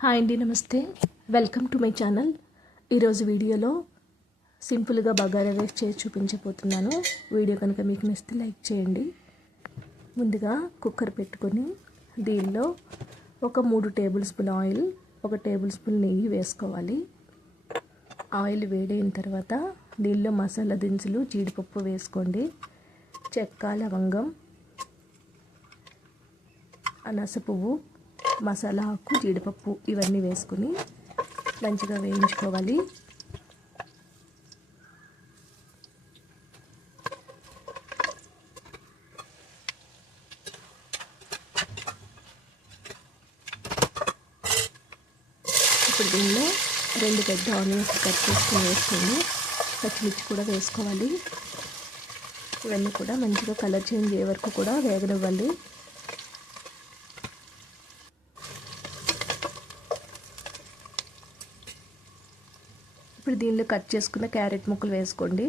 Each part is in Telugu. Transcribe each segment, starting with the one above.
హాయ్ అండి, నమస్తే. Welcome to my channel. ఈరోజు వీడియోలో సింపుల్గా బగారా రైస్ చేసి చూపించబోతున్నాను. వీడియో కనుక మీకు నచ్చితే లైక్ చేయండి. ముందుగా కుక్కర్ పెట్టుకొని దీనిలో ఒక 3 table spoon oil, 1 table spoon నెయ్యి వేసుకోవాలి. ఆయిల్ వేడైన తర్వాత దీనిలో మసాలా దినుసులు, జీడిపప్పు వేసుకోండి. చెక్క, లవంగం, అనాస పువ్వు, మసాలా ఆకు, జీడిపప్పు ఇవన్నీ వేసుకుని మంచిగా వేయించుకోవాలి. ఇప్పుడు దీనిలో 2 పెద్ద ఆనియన్స్ కట్ చేసుకుని వేసుకోండి. పచ్చిమిర్చి కూడా వేసుకోవాలి. ఇవన్నీ కూడా మంచిగా కలర్ చేంజ్ అయ్యే వరకు కూడా వేగనివ్వాలి. ఇప్పుడు దీనిలో కట్ చేసుకున్న క్యారెట్ ముక్కలు వేసుకోండి.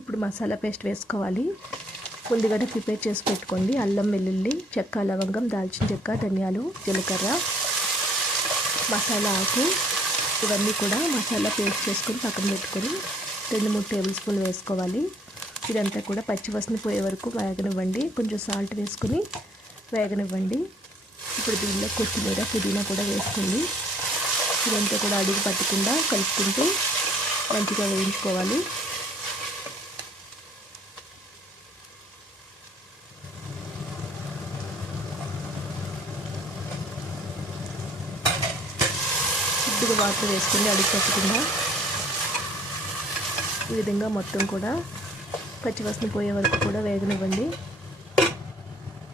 ఇప్పుడు మసాలా పేస్ట్ వేసుకోవాలి. ముందుగానే ప్రిపేర్ చేసి పెట్టుకోండి. అల్లం, వెల్లుల్లి, చెక్క, లవంగం, దాల్చిన చెక్క, ధనియాలు, జీలకర్ర, మసాలా ఆకు ఇవన్నీ కూడా మసాలా పేస్ట్ చేసుకొని పక్కన పెట్టుకొని 2-3 టేబుల్ స్పూన్లు వేసుకోవాలి. ఇదంతా కూడా పచ్చివాసన పోయే వరకు వేగనివ్వండి. కొంచెం సాల్ట్ వేసుకొని వేగనివ్వండి. ఇప్పుడు దీనిలో కొత్తిమీర, పుదీనా కూడా వేసుకోండి. ఇదంతా కూడా అడుగు పట్టకుండా కలుపుకుంటూ మంచిగా వేయించుకోవాలి. కొద్దిగా వాటర్ వేసుకుని అడుగు పట్టకుండా ఈ విధంగా మొత్తం కూడా పచ్చివాసన పోయే వరకు కూడా వేగనివ్వండి.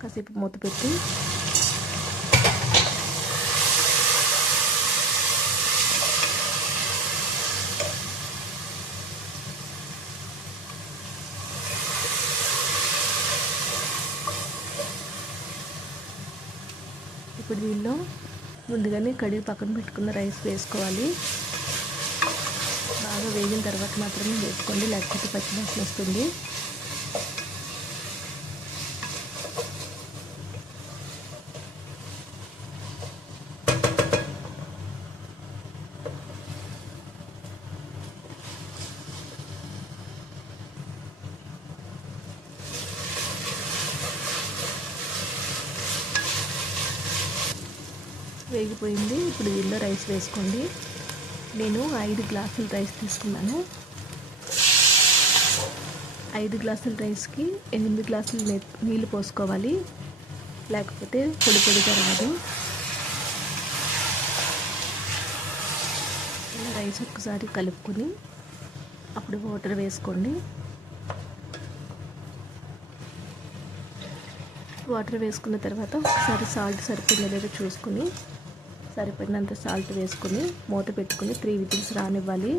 కాసేపు మూత పెట్టి ఇప్పుడు దీనిలో ముందుగానే కడిగి పక్కన పెట్టుకున్న రైస్ వేసుకోవాలి. బాగా వేగిన తర్వాత మాత్రమే వేసుకోండి, లేకపోతే పచ్చివాసన వస్తుంది. వేగిపోయింది. ఇప్పుడు దీనిలో రైస్ వేసుకోండి. నేను 5 గ్లాసుల రైస్ తీసుకున్నాను. 5 గ్లాసుల రైస్కి 8 గ్లాసులు నీళ్ళు పోసుకోవాలి, లేకపోతే పొడి పొడిగా రాదు. ఇలా రైస్ ఒక్కసారి కలుపుకొని అప్పుడు వాటర్ వేసుకోండి. వాటర్ వేసుకున్న తర్వాత ఒకసారి సాల్ట్ సరిపోయిందో లేదో చూసుకుని సరిపడినంత సాల్ట్ వేసుకుని మూత పెట్టుకుని 3 విజిల్స్ రానివ్వాలి.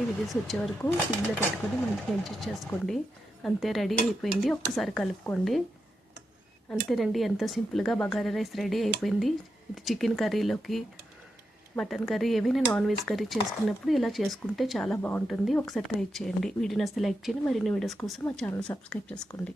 ఈ విజిల్స్ వచ్చే వరకు సిమ్లో పెట్టుకొని మంచిగా అడ్జస్ట్ చేసుకోండి. అంతే, రెడీ అయిపోయింది. ఒక్కసారి కలుపుకోండి. అంతేనండి, ఎంతో సింపుల్గా బగారా రైస్ రెడీ అయిపోయింది. ఇది చికెన్ కర్రీలోకి, మటన్ కర్రీ, ఏవైనా నాన్ వెజ్ కర్రీ చేసుకున్నప్పుడు ఇలా చేసుకుంటే చాలా బాగుంటుంది. ఒకసారి ట్రై చేయండి. వీడియో నచ్చితే లైక్ చేయండి. మరిన్ని వీడియోస్ కోసం మా ఛానల్ సబ్స్క్రైబ్ చేసుకోండి.